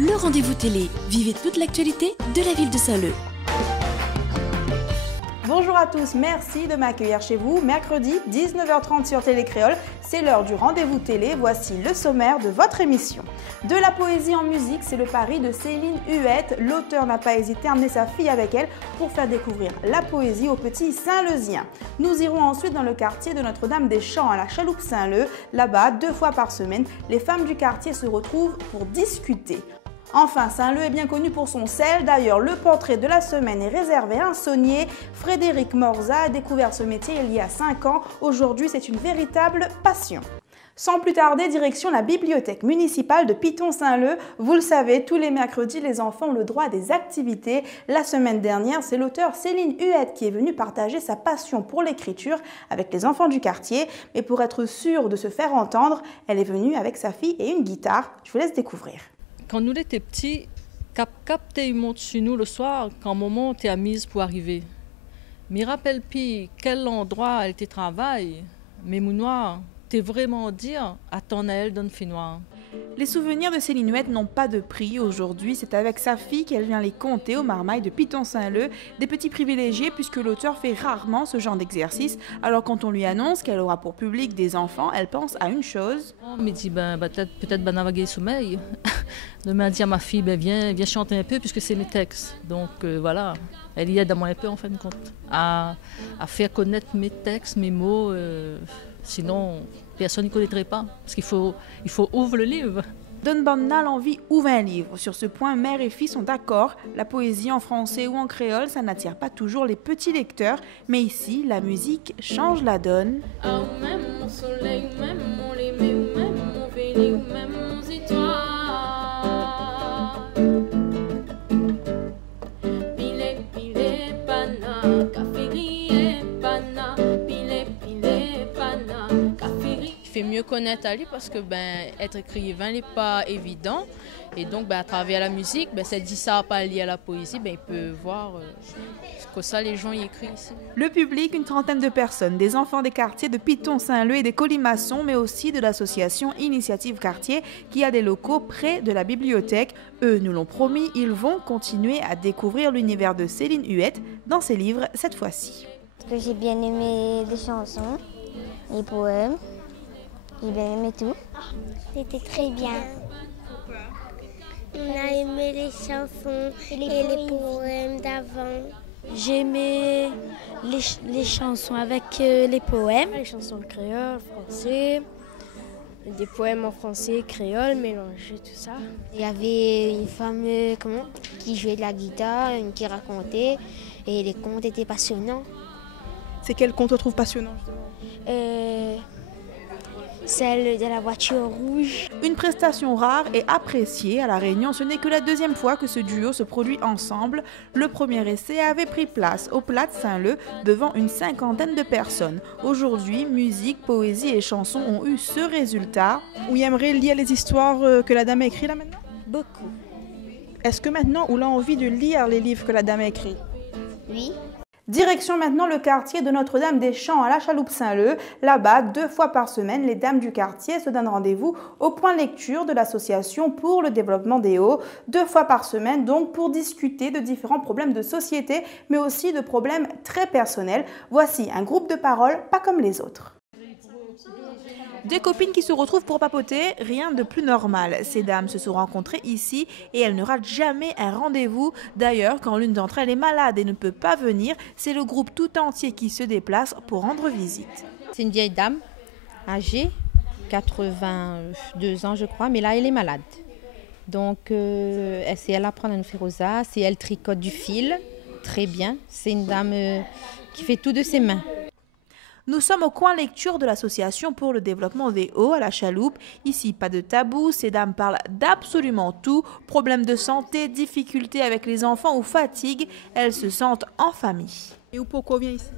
Le rendez-vous télé. Vivez toute l'actualité de la ville de Saint-Leu. Bonjour à tous, merci de m'accueillir chez vous. Mercredi, 19h30 sur Télé Créole, c'est l'heure du rendez-vous télé. Voici le sommaire de votre émission. De la poésie en musique, c'est le pari de Céline Huette. L'auteur n'a pas hésité à emmener sa fille avec elle pour faire découvrir la poésie aux petits Saint-Leusiens. Nous irons ensuite dans le quartier de Notre-Dame-des-Champs à la Chaloupe Saint-Leu. Là-bas, 2 fois par semaine, les femmes du quartier se retrouvent pour discuter. Enfin, Saint-Leu est bien connu pour son sel. D'ailleurs, le portrait de la semaine est réservé à un saunier. Frédéric Morza a découvert ce métier il y a 5 ans. Aujourd'hui, c'est une véritable passion. Sans plus tarder, direction la bibliothèque municipale de Piton-Saint-Leu. Vous le savez, tous les mercredis, les enfants ont le droit à des activités. La semaine dernière, c'est l'auteur Céline Huette qui est venue partager sa passion pour l'écriture avec les enfants du quartier. Mais pour être sûre de se faire entendre, elle est venue avec sa fille et une guitare. Je vous laisse découvrir. Quand nous étions petits, Cap il monte sur nous le soir quand maman était à mise pour arriver. Mais rappelle puis quel endroit elle était travail, mais mon noir, t'es vraiment dire attends à elle donne fait noir. Les souvenirs de Céline Huette n'ont pas de prix aujourd'hui. C'est avec sa fille qu'elle vient les conter au marmaille de Piton-Saint-Leu. Des petits privilégiés puisque l'auteur fait rarement ce genre d'exercice. Alors quand on lui annonce qu'elle aura pour public des enfants, elle pense à une chose. On me dit peut-être navaguer sommeil. De m'a dit à ma fille viens chanter un peu puisque c'est mes textes. Donc voilà, elle y aide à moi un peu en fin de compte à faire connaître mes textes, mes mots. Sinon, personne n'y connaîtrait pas. Parce qu'il faut ouvrir le livre. Donne Banda l'envie ouvre un livre. Sur ce point, mère et fille sont d'accord. La poésie en français ou en créole, ça n'attire pas toujours les petits lecteurs. Mais ici, la musique change la donne. Ah, ou même mon soleil, ou même mon lémé, ou même mon véné, ou même mon étoile. Pile, pana, café grillé, pana. Pile, pana, café grillé. Il fait mieux connaître à lui parce que être écrivain n'est pas évident. Et donc, à travers la musique, c'est dit ça pas lié à la poésie, il peut voir que ça, les gens y écrivent ici. Le public, une trentaine de personnes, des enfants des quartiers de Piton-Saint-Leu et des Colimaçons, mais aussi de l'association Initiative Quartier qui a des locaux près de la bibliothèque. Eux nous l'ont promis, ils vont continuer à découvrir l'univers de Céline Huette dans ses livres cette fois-ci. J'ai bien aimé les chansons, les poèmes, j'ai bien aimé tout. C'était très bien. On a aimé les chansons et les poèmes d'avant. J'ai aimé les chansons avec les poèmes. Les chansons créoles, français, des poèmes en français, créole, mélangés, tout ça. Il y avait une femme qui jouait de la guitare, une qui racontait, et les contes étaient passionnants. C'est quel conte on trouve passionnant justement Celle de la voiture rouge. Une prestation rare et appréciée à La Réunion. Ce n'est que la deuxième fois que ce duo se produit ensemble. Le premier essai avait pris place au Plat de Saint-Leu devant une 50aine de personnes. Aujourd'hui, musique, poésie et chansons ont eu ce résultat. Vous aimeriez lire les histoires que la dame a écrites là maintenant? Beaucoup. Est-ce que maintenant on a envie de lire les livres que la dame a écrits? Oui. Direction maintenant le quartier de Notre-Dame-des-Champs à la Chaloupe Saint-Leu. Là-bas, 2 fois par semaine, les dames du quartier se donnent rendez-vous au point de lecture de l'association pour le développement des Hauts. 2 fois par semaine, donc, pour discuter de différents problèmes de société, mais aussi de problèmes très personnels. Voici un groupe de parole pas comme les autres. Des copines qui se retrouvent pour papoter, rien de plus normal. Ces dames se sont rencontrées ici et elles ne ratent jamais un rendez-vous. D'ailleurs, quand l'une d'entre elles est malade et ne peut pas venir, c'est le groupe tout entier qui se déplace pour rendre visite. C'est une vieille dame, âgée, 82 ans je crois, mais là elle est malade. Donc c'est elle apprend à nous faire rosa, c'est elle tricote du fil, très bien. C'est une dame qui fait tout de ses mains. Nous sommes au coin lecture de l'association pour le développement des Hauts à la Chaloupe. Ici, pas de tabou, ces dames parlent d'absolument tout. Problèmes de santé, difficultés avec les enfants ou fatigue, elles se sentent en famille. Et pourquoi vient ici?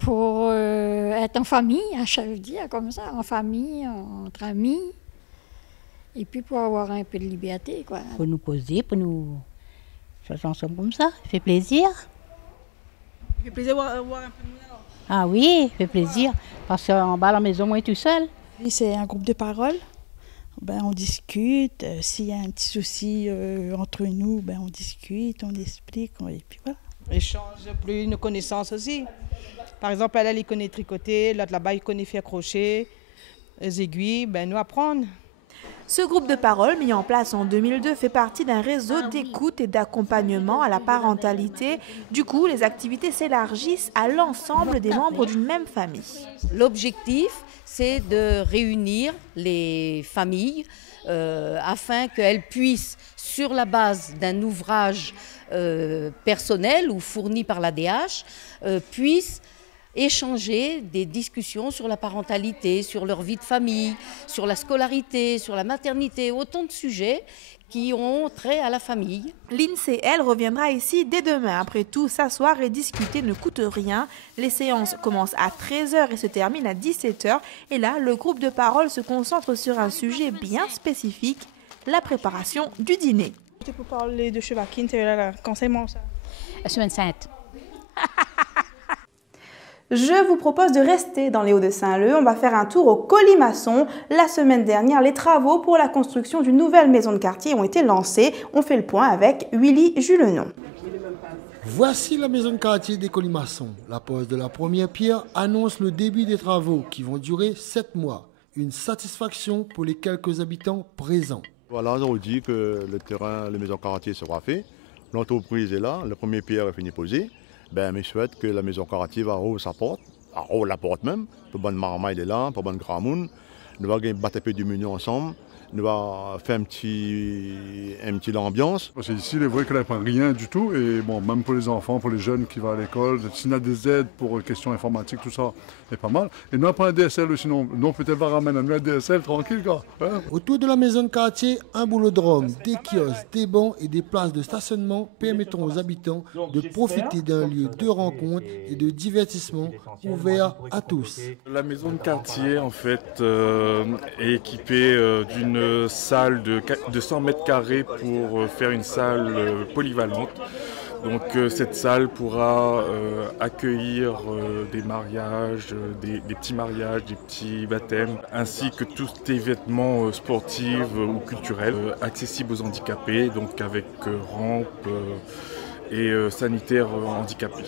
Pour être en famille, je veux dire, comme ça, en famille, entre amis. Et puis pour avoir un peu de liberté, quoi. Pour nous poser, pour nous faire ensemble comme ça, ça fait plaisir. Ça fait plaisir de voir un peu de monde alors. Ah oui, ça fait plaisir. Parce qu'en bas à la maison, moi, tout seul. Oui, c'est un groupe de parole. On discute. S'il y a un petit souci entre nous, on discute, on explique, et puis voilà. Échange plus nos connaissances aussi. Par exemple, elle, il connaît tricoter, l'autre là-bas, il connaît faire crochet, les aiguilles, nous apprendre. Ce groupe de parole, mis en place en 2002, fait partie d'un réseau d'écoute et d'accompagnement à la parentalité. Du coup, les activités s'élargissent à l'ensemble des membres d'une même famille. L'objectif, c'est de réunir les familles afin qu'elles puissent, sur la base d'un ouvrage personnel ou fourni par l'ADH, puissent échanger des discussions sur la parentalité, sur leur vie de famille, sur la scolarité, sur la maternité, autant de sujets qui ont trait à la famille. L'INSEE, elle, reviendra ici dès demain. Après tout, s'asseoir et discuter ne coûte rien. Les séances commencent à 13h et se terminent à 17h. Et là, le groupe de parole se concentre sur un sujet bien spécifique, la préparation du dîner. Tu peux parler de Chevaquine, tu es là, conseil-moi ça. La semaine sainte. Je vous propose de rester dans les Hauts-de-Saint-Leu. On va faire un tour au colimaçon. La semaine dernière, les travaux pour la construction d'une nouvelle maison de quartier ont été lancés. On fait le point avec Willy Julenon. Voici la maison de quartier des colimaçons. La pose de la première pierre annonce le début des travaux qui vont durer 7 mois. Une satisfaction pour les quelques habitants présents. Voilà, on dit que le terrain, la maison de quartier sera fait. L'entreprise est là, la première pierre est finie posée. Mais je souhaite que la maison quartier va rouvrir sa porte, rouvrir la porte même, pour bonne marmaille est là, pour bonne gramoun. Nous allons battre un peu du menu ensemble, nous allons faire un petit l'ambiance. Ici, il est vrai qu'elle n'a pas rien du tout, et même pour les enfants, pour les jeunes qui vont à l'école, s'il y a des aides pour questions informatiques, tout ça, c'est pas mal. Et nous avons un DSL aussi, non peut-être va ramener un DSL tranquille, quoi. Hein? Autour de la maison de quartier, un boulodrome, des kiosques, des bancs et des places de stationnement permettront aux habitants de profiter d'un lieu de rencontre et de divertissement ouvert à tous. La maison de quartier, en fait, est équipée d'une salle de 100 mètres carrés pour faire une salle polyvalente. Donc cette salle pourra accueillir des mariages, des petits mariages, des petits baptêmes, ainsi que tous les vêtements sportifs ou culturels accessibles aux handicapés, donc avec rampe et sanitaires handicapés.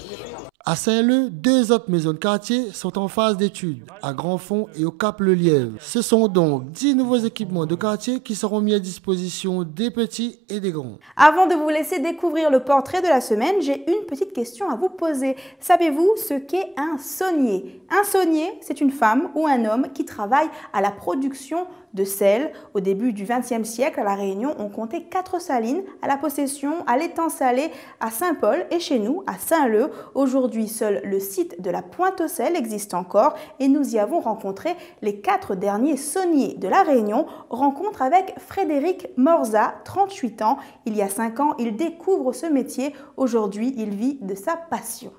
À Saint-Leu, 2 autres maisons de quartier sont en phase d'étude, à Grand-Fond et au Cap-le-Lièvre. Ce sont donc 10 nouveaux équipements de quartier qui seront mis à disposition des petits et des grands. Avant de vous laisser découvrir le portrait de la semaine, j'ai une petite question à vous poser. Savez-vous ce qu'est un saunier? Un saunier, c'est une femme ou un homme qui travaille à la production de sel. Au début du XXe siècle, à La Réunion, on comptait 4 salines à la Possession, à l'étang salé, à Saint-Paul et chez nous, à Saint-Leu. Aujourd'hui, seul le site de la Pointe-aux-Sel existe encore et nous y avons rencontré les 4 derniers sauniers de La Réunion. Rencontre avec Frédéric Morza, 38 ans. Il y a 5 ans, il découvre ce métier. Aujourd'hui, il vit de sa passion.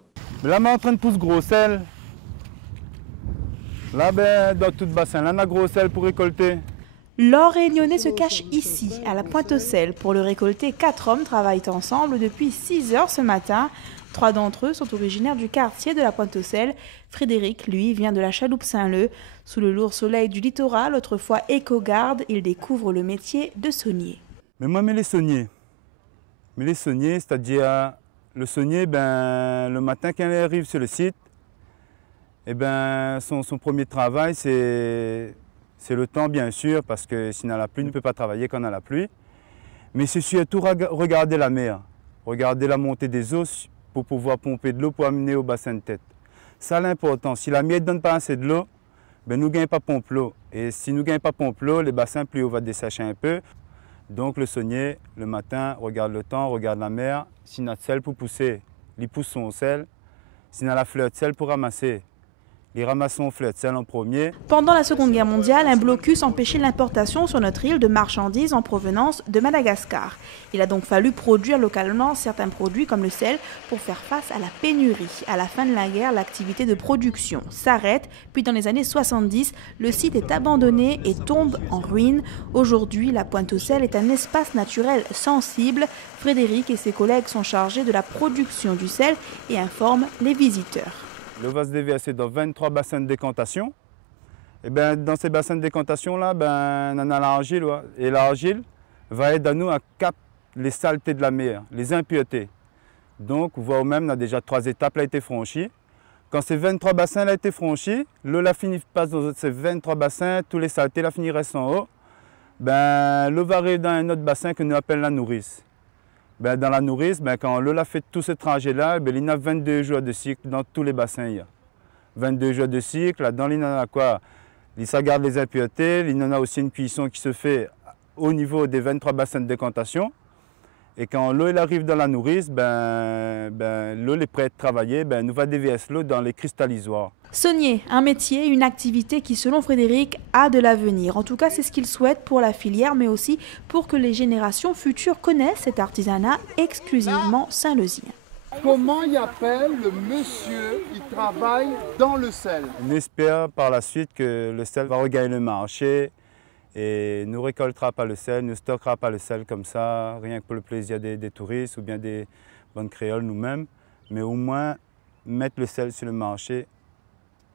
Là, on est en train de pousser gros sel. Là, dans tout le bassin, là, on a gros sel pour récolter. L'or réunionnais se cache ici, à la Pointe-aux-Sel. Pour le récolter, 4 hommes travaillent ensemble depuis 6 heures ce matin. 3 d'entre eux sont originaires du quartier de la Pointe-aux-Sel. Frédéric, lui, vient de la chaloupe Saint-Leu. Sous le lourd soleil du littoral, autrefois éco-garde, il découvre le métier de saunier. Mais moi, les sauniers. Mais les sauniers, c'est-à-dire le saunier, le matin quand il arrive sur le site, son premier travail, c'est le temps, bien sûr, parce que s'il n'a la pluie, il ne peut pas travailler quand on a la pluie. Mais c'est surtout regarder la mer, regarder la montée des eaux pour pouvoir pomper de l'eau pour amener au bassin de tête. Ça, l'important. Si la mer ne donne pas assez de l'eau, nous ne gagnons pas pompe l'eau. Et si nous ne gagnons pas pompe l'eau, les bassins plus hauts vont dessécher un peu. Donc le saunier, le matin, regarde le temps, regarde la mer. S'il a de sel pour pousser, il pousse son sel. S'il a la fleur de sel pour ramasser, les ramassons fleurs de sel en premier. Pendant la Seconde Guerre mondiale, un blocus empêchait l'importation sur notre île de marchandises en provenance de Madagascar. Il a donc fallu produire localement certains produits comme le sel pour faire face à la pénurie. À la fin de la guerre, l'activité de production s'arrête, puis dans les années 70, le site est abandonné et tombe en ruine. Aujourd'hui, la Pointe-aux-Sel est un espace naturel sensible. Frédéric et ses collègues sont chargés de la production du sel et informent les visiteurs. L'eau va se déverser dans 23 bassins de décantation. Et ben, dans ces bassins de décantation-là, ben, on a l'argile. Ouais. Et l'argile va aider à nous à capter les saletés de la mer, les impuretés. Donc, vous voyez même, on a déjà 3 étapes là été franchies. Quand ces 23 bassins ont été franchis, l'eau passe dans ces 23 bassins, tous les saletés là restent en haut. Ben, l'eau va arriver dans un autre bassin que nous appelons la nourrice. Ben, dans la nourrice, ben, quand l'eau a fait tout ce trajet-là, ben, il y a 22 jours de cycle dans tous les bassins. Il y a 22 jours de cycle, là-dedans, il y en a quoi? Ça garde les impuretés, il y en a aussi une cuisson qui se fait au niveau des 23 bassins de décantation. Et quand l'eau arrive dans la nourrice, l'eau est prête à travailler, nous va déverser l'eau dans les cristallisoires. Saunier, un métier, une activité qui, selon Frédéric, a de l'avenir. En tout cas, c'est ce qu'il souhaite pour la filière, mais aussi pour que les générations futures connaissent cet artisanat exclusivement saint-leusien. Comment y appelle le monsieur qui travaille dans le sel? On espère par la suite que le sel va regagner le marché et ne récoltera pas le sel, ne stockera pas le sel comme ça, rien que pour le plaisir des touristes ou bien des bonnes créoles nous-mêmes, mais au moins mettre le sel sur le marché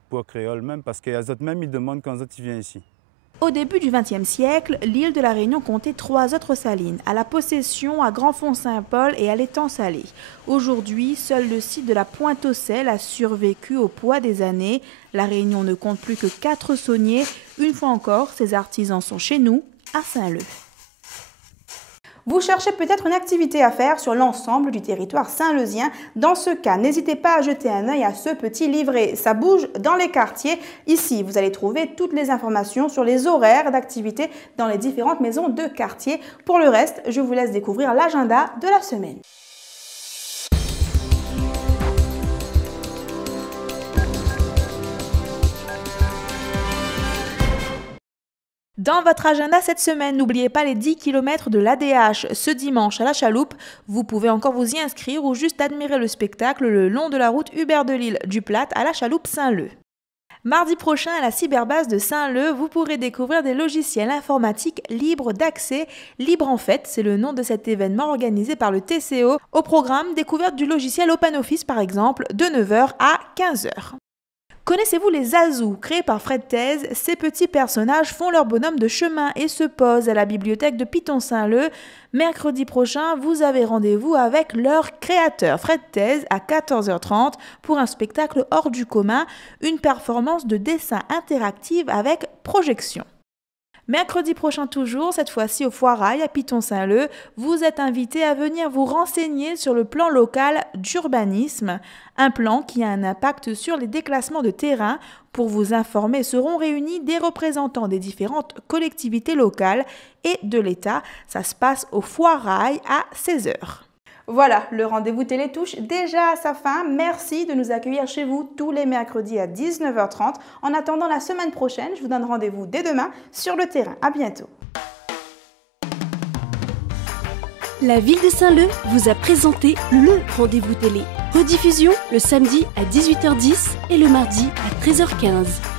pour créoles même, parce que les autres même ils demandent quand ils viennent ici. Au début du XXe siècle, l'île de la Réunion comptait 3 autres salines, à la Possession, à Grand-Fond-Saint-Paul et à l'Étang Salé. Aujourd'hui, seul le site de la Pointe-aux-Sel a survécu au poids des années. La Réunion ne compte plus que 4 sauniers. Une fois encore, ces artisans sont chez nous, à Saint-Leu. Vous cherchez peut-être une activité à faire sur l'ensemble du territoire saint-leusien. Dans ce cas, n'hésitez pas à jeter un œil à ce petit livret. Ça bouge dans les quartiers. Ici, vous allez trouver toutes les informations sur les horaires d'activité dans les différentes maisons de quartier. Pour le reste, je vous laisse découvrir l'agenda de la semaine. Dans votre agenda cette semaine, n'oubliez pas les 10 km de l'ADH ce dimanche à la Chaloupe. Vous pouvez encore vous y inscrire ou juste admirer le spectacle le long de la route Hubert de Lille du Plat à la Chaloupe Saint-Leu. Mardi prochain à la cyberbase de Saint-Leu, vous pourrez découvrir des logiciels informatiques libres d'accès. Libre en fait, c'est le nom de cet événement organisé par le TCO. Au programme, découverte du logiciel OpenOffice par exemple, de 9h à 15h. Connaissez-vous les Azous, créés par Fred Thèse? Ces petits personnages font leur bonhomme de chemin et se posent à la bibliothèque de Piton-Saint-Leu. Mercredi prochain, vous avez rendez-vous avec leur créateur, Fred Thèse, à 14h30 pour un spectacle hors du commun, une performance de dessin interactive avec projection. Mercredi prochain toujours, cette fois-ci au Foirail à Piton-Saint-Leu, vous êtes invité à venir vous renseigner sur le plan local d'urbanisme, un plan qui a un impact sur les déclassements de terrain. Pour vous informer, seront réunis des représentants des différentes collectivités locales et de l'État. Ça se passe au Foirail à 16h. Voilà, le rendez-vous télé touche déjà à sa fin. Merci de nous accueillir chez vous tous les mercredis à 19h30. En attendant la semaine prochaine, je vous donne rendez-vous dès demain sur le terrain. À bientôt. La ville de Saint-Leu vous a présenté le rendez-vous télé. Rediffusion le samedi à 18h10 et le mardi à 13h15.